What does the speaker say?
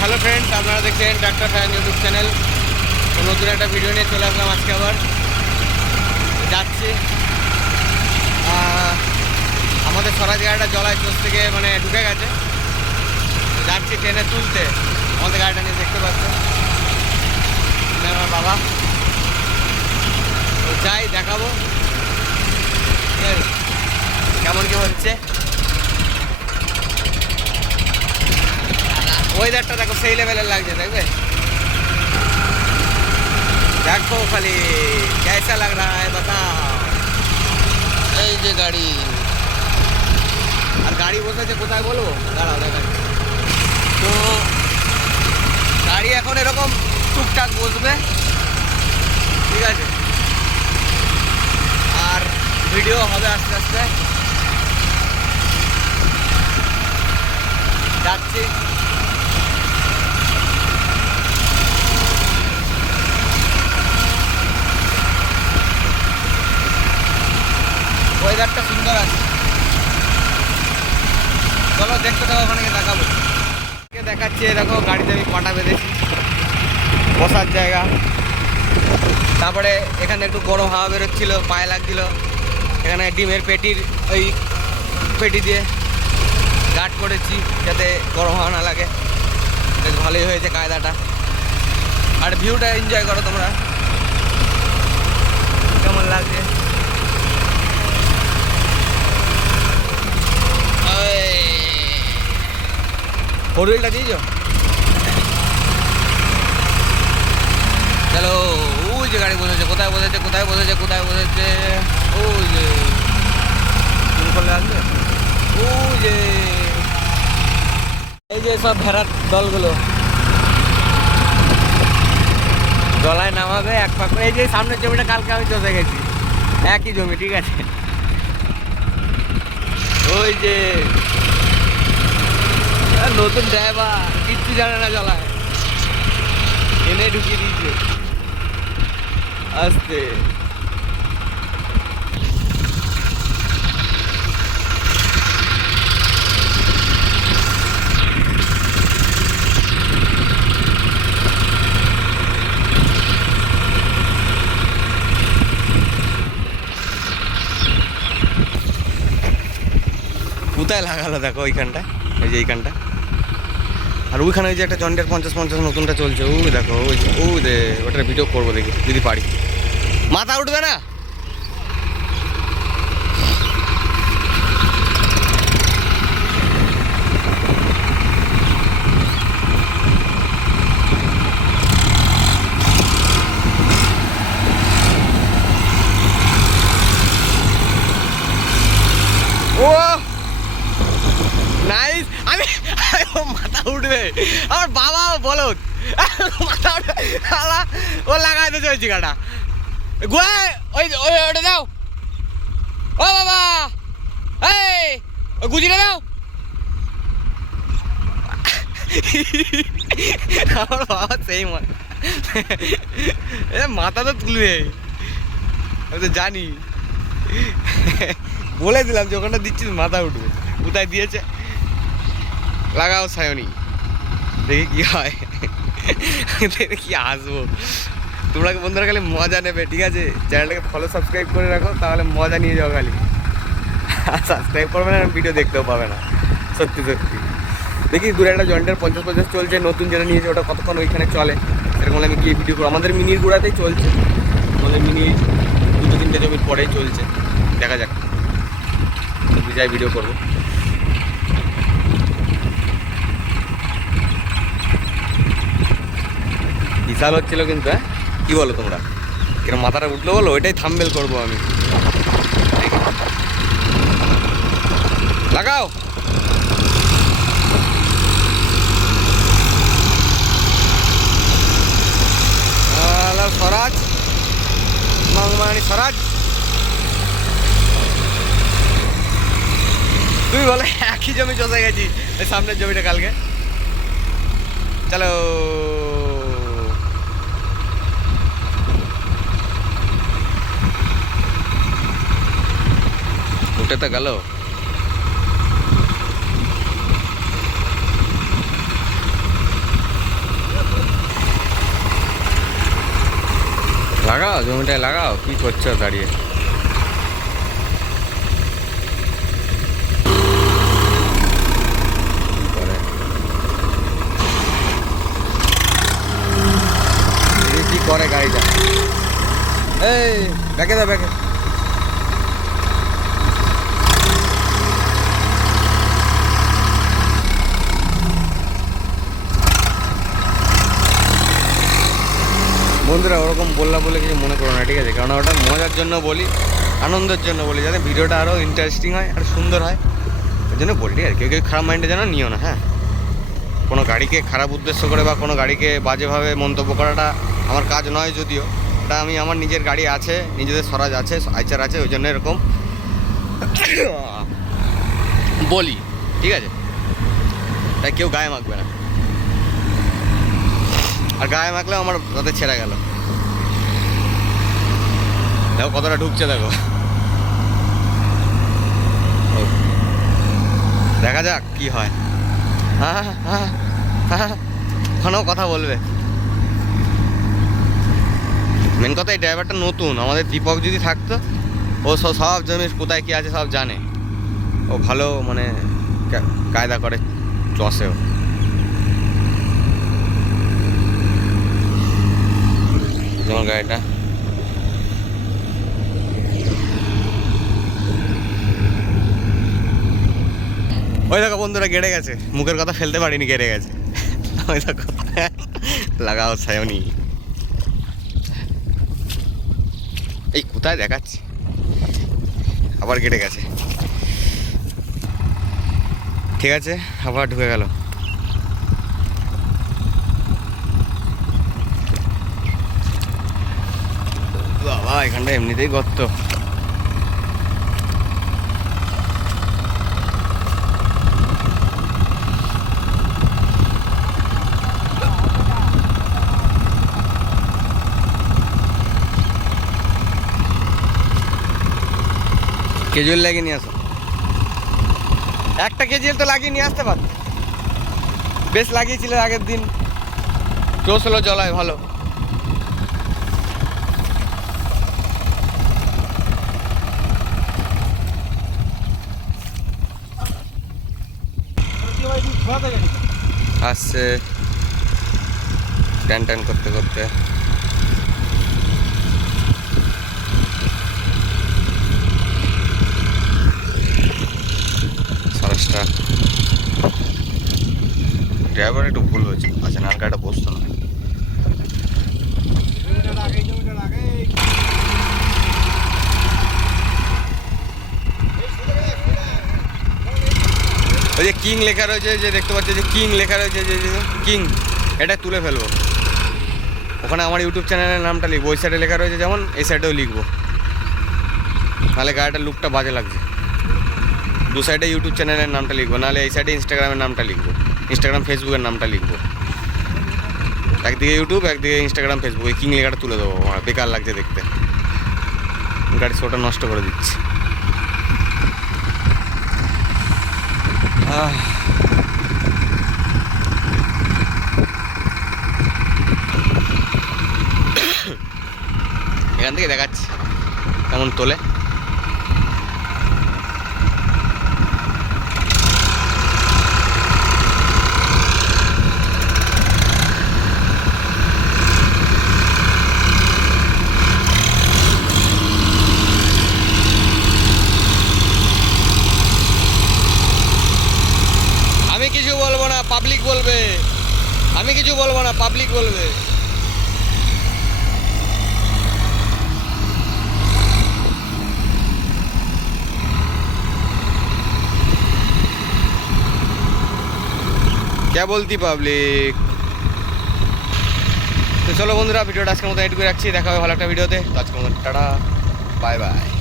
Hello friends, আপনারা দেখছেন tractor fire YouTube channel. তো নতুন একটা ভিডিও নিয়ে চলে আসলাম আজকে আবার। যাচ্ছি আমাদের স্বরাজ গাড়িটা জলায় চোষ থেকে মানে ঢুকে গেছে। যাচ্ছি ট্রেনে তুলতে, আমাদের গাড়িটা নিয়ে দেখতে পাচ্ছেন আমার বাবা। তো যাই দেখাবো কেমন কি হচ্ছে। ওয়েদারটা দেখো সেই লেভেলের লাগছে, দেখবে দেখো খালি कैसा लग रहा है बताओ। এই যে গাড়ি, আর গাড়ি বসেছে কোথায় বলবো, দাঁড়াও দেখাচ্ছি। তো গাড়ি এখন এরকম টুকটাক বসবে, ঠিক আছে, আর ভিডিও হবে আস্তে আস্তে। যাচ্ছি ওয়েদারটা সুন্দর আছে, চলো দেখতে দেবো, ওখানে দেখাবো। দেখাচ্ছি দেখো গাড়িতে আমি পাটা বেঁধেছি, বসার জায়গা। তারপরে এখানে একটু গরম হাওয়া বেরোচ্ছিলো, পায়ে লাগছিল। এখানে ডিমের পেটির ওই পেটি দিয়ে গার্ড করেছি যাতে গরম হাওয়া না লাগে। বেশ ভালোই হয়েছে কায়দাটা। আর ভিউটা এনজয় করো তোমরা, কেমন লাগছে। ফোর হুইলটা দিয়েছ, চলো। ওই যে গাড়ি বসেছে, কোথায় বসেছে কোথায় বসেছে কোথায় বসেছে, ওই যে শুরু করলে আসবে। ওই যে এই যে সব ভেড়ার দলগুলো জলায় নামাবে এক পাক। এই যে সামনের জমিটা কালকে আমি চলে গেছি, একই জমি, ঠিক আছে। ওই যে নতুন ড্রাইভার কিচ্ছু জানে না জলায়, এনে ঢুকিয়ে দিয়েছে আস্তে। কোথায় লাগালো দেখো ওইখানটা, এই যে এইখানটা। আর ওইখানে ওই যে একটা জন্ডের 50-50 নতুনটা চলছে, ওই দেখো ওই যে ওটার ভিডিও করবো দেখি যদি পারি। মাথা উঠবে না, ও নাইস। আমি মাথা উঠবে, আমার বাবা বলো মাথা উঠবে, ও লাগাইতে চলছি গাটা গোয়া। ওই ওটা দাও, ও বাবা, এই ওই গুজিটা দাও। আমার বাবা সেই মাথা তো তুলবে, আমি তো জানি, বলে দিলাম যে ওখানটা দিচ্ছিস মাথা উঠবে। কোথায় দিয়েছে লাগাও সায়নি, দেখি কি হয়, কি আসবো। তোমরা বন্ধুরা খালি মজা নেবে, ঠিক আছে। চ্যানেলটাকে ফলো সাবস্ক্রাইব করে রাখো, তাহলে মজা নিয়ে যাও খালি। সাবস্ক্রাইব করবে না, ভিডিও দেখতেও পাবে না, সত্যি সত্যি। দেখি দূরে একটা জয়েন্টের 50-50 চলছে, নতুন যেটা নিয়েছে ওটা কতক্ষণ ওইখানে চলে, এরকম আমি গিয়ে ভিডিও করবো। আমাদের মিনির গোড়াতেই চলছে, আমাদের মিনি 2-3টে জমির পরেই চলছে, দেখা যাক যাই ভিডিও করবো। বিশাল হচ্ছিল কিন্তু, হ্যাঁ কি বলো তোমরা, কিরম মাথাটা উঠলো বলো, ওইটাই থাম্বনেল করবো আমি। লাগাও স্বরাজ, মাংমানি স্বরাজ, তুই বলে একই জমি চলে গেছি, এই সামনের জমিটা কালকে। চলো উঠে তো গেল। লাগাও, জমিটায় লাগাও। কি করছো দাঁড়িয়ে? কি করে গাড়িটা? এই ব্যাকে দাও, ব্যাকে। বন্ধুরা ওরকম বললাম বলে কিছু মনে করো না, ঠিক আছে? কারণ ওটা মজার জন্য বলি, আনন্দের জন্য বলি, যাতে ভিডিওটা আরও ইন্টারেস্টিং হয় আর সুন্দর হয়, ওই জন্য বলি, ঠিক আছে? কেউ কেউ খারাপ মাইন্ডে যেন নিও না, হ্যাঁ? কোনো গাড়িকে খারাপ উদ্দেশ্য করে বা কোনো গাড়িকে বাজেভাবে মন্তব্য করাটা আমার কাজ নয়, যদিও এটা আমি আমার নিজের গাড়ি আছে, নিজেদের স্বরাজ আছে, আইচার আছে, ওই জন্য এরকম বলি, ঠিক আছে? তাই কেউ গায়ে মাখবে না, আর গায়ে মাখলেও আমার তাতে ছেড়ে গেল। দেখো কতটা ঢুকছে, দেখো। দেখা যাক কি হয়। হ্যাঁ হ্যাঁ হ্যাঁ, ওখানেও কথা বলবে। মেন কথা এই ড্রাইভারটা নতুন, আমাদের দীপক যদি থাকতো ও সব জিনিস কোথায় কী আছে সব জানে, ও ভালো মানে কায়দা করে চসেও। যেমন গাড়িটা ওই দেখো বন্ধুরা গেড়ে গেছে, মুখের কথা ফেলতে পারিনি, গেড়ে গেছে। ওই দেখো, লাগাও সায়নি। এই কোথায় দেখাচ্ছি, আবার কেটে গেছে। ঠিক আছে, আবার ঢুকে গেল। বাবা এখানটা এমনিতেই গর্ত। কেজুয়েল লাগিয়ে নিয়ে আসো, একটা কেজুয়েল তো লাগিয়ে নিয়ে আসতে পারত। বেশ লাগিয়েছিলে আগের দিন, জোশ হলো জলায় ভালো। আসছে টান টান করতে করতে। সারসটা ড্রাইভার একটু ভুল হয়েছে, আচ্ছা নালকাটা বসতো না। ওই যে কিং লেখা রয়েছে, যে দেখতে পাচ্ছি যে কিং লেখা রয়েছে, যে কিং, এটা তুলে ফেলবো। ওখানে আমার ইউটিউব চ্যানেলের নামটা লিখবো, ওই সাইডে লেখা রয়েছে যেমন, এই সাইডেও লিখবো, নাহলে গাড়িটার লুকটা বাজে লাগছে। দু সাইডে ইউটিউব চ্যানেলের নামটা লিখবো, নাহলে এই সাইডে ইনস্টাগ্রামের নামটা লিখবো, ইনস্টাগ্রাম ফেসবুকের নামটা লিখবো। একদিকে ইউটিউব, একদিকে ইনস্টাগ্রাম ফেসবুক, এই কিং লেখাটা তুলে দেবো। আমার বেকার লাগছে দেখতে, গাড়ির শোটা নষ্ট করে দিচ্ছে। এখান থেকে দেখাচ্ছি কেমন তোলে। আমি কিছু বলবো না, পাবলিক বলবে। আমি কিছু বলবো না, পাবলিক বলবে। क्या बोलती পাবলিক? তো চলো বন্ধুরা, ভিডিওটা আজকের মতো এডিট করে রাখছি। দেখা হবে ভালো একটা ভিডিওতে। তো আজকের মতো টাটা, বাই বাই।